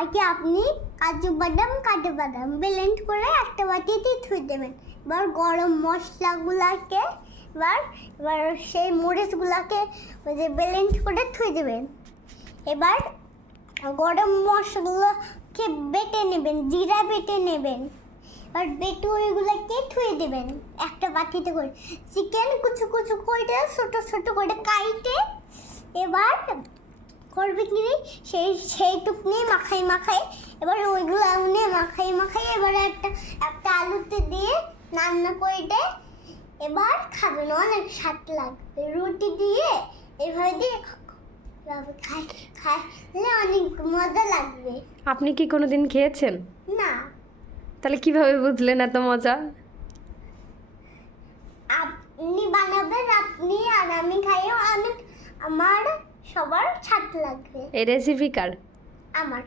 আগে আপনি কাজু বাদাম কাজু বাদাম ব্লেন্ড করে একটা বাটিতে থুই দেবেন। এবার গরম মশলাগুলাকে, এবার এবার সেই মরিচগুলাকে ওই যে ব্লেন্ড করে থুই দেবেন। এবার গরম মশলাগুলোকে বেটে নেবেন, জিরা বেটে নেবেন। এবার বেটে ওইগুলোকে থুয়ে দেবেন একটা বাটিতে করে। চিকেন কুচু কুচু করে, ছোট ছোট করে কাইটে, এবার করবে কি সেই সেইটুক নিয়ে মাখাই মাখাই। এবার ওইগুলো নিয়ে মাখাই মাখাই। এবার একটা একটা আলুতে দিয়ে রান্না করে এবার খাবেন অনেক স্বাদ লাগবে। রুটি দিয়ে এভাবে দিয়ে খাই খাইলে অনেক মজা লাগবে। আপনি কি কোনোদিন খেয়েছেন? না। তাহলে কীভাবে বুঝলেন এত মজা? আপনি বানাবেন আপনি আর আমি খাইও। অনেক আমার সবার স্বাদ লাগবে। এই রেসিপি কার? আমার।